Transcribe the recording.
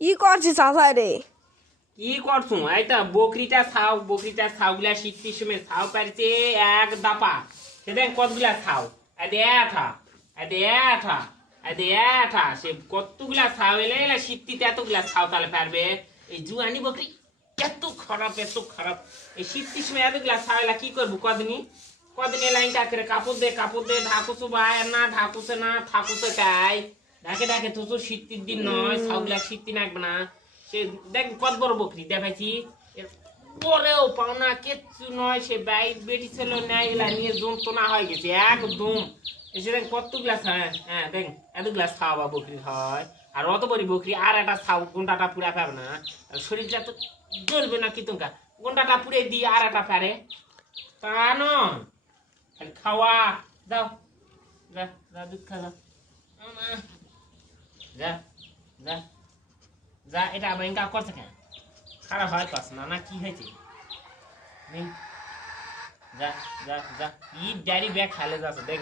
কি করছিস চাচা রে? কি করছু? এই তো বকরিটা ছাও, বকরিটা ছাউগুলা শীতের সময় ছাও পারিছে, এক দাপা। সেদিন কতগুলা ছাও। এদে এঠা এদে এঠা এদে এঠা সে কতগুলা ছাও এলে এলে শীতিতে এতগুলা ছাও তাহলে পারবে। এই জুয়ানি বকরি এত খারাপ এত খারাপ। এই শীতের সময় এতগুলা ছাও এলা কি করব কদিনই? কদিন লাইনটা করে কাপড় দে কাপড় দে, ঢাকুসু ভাই, না ঢাকুসে না, ঠাকুসে কাই ঢাকে ডাকে তো তো শীতের দিন নয় ছাউগুলা শীতি নাকবে না। সে দেখ কত বড় বকরি দেখাইছি। পরেও পাওনা কিচ্ছু নয় সে বাই বেটি ছিল নেয় এগুলা নিয়ে যন্ত্রণা হয়ে গেছে একদম। এসে দেখ কত গ্লাস হ্যাঁ হ্যাঁ দেখ এত গ্লাস খাওয়া বকরি হয়। আর অত বড়ি বকরি আর একটা খাও গুন্ডাটা পুরা পাবে না। আর শরীরটা তো জ্বলবে না কি তোমার? গুন্ডাটা পুড়ে দিয়ে আর একটা পারে। তা নয়। খাওয়া যাও যা যা দুধ খা যাও আমা। যা যা যা এটা ব্যাংকা করছে কেন খারাপ হয় পাস না না কি হয়েছে। যা যা যা ই ডায়েরি ব্যাগ খালে যাচ্ছে দেখ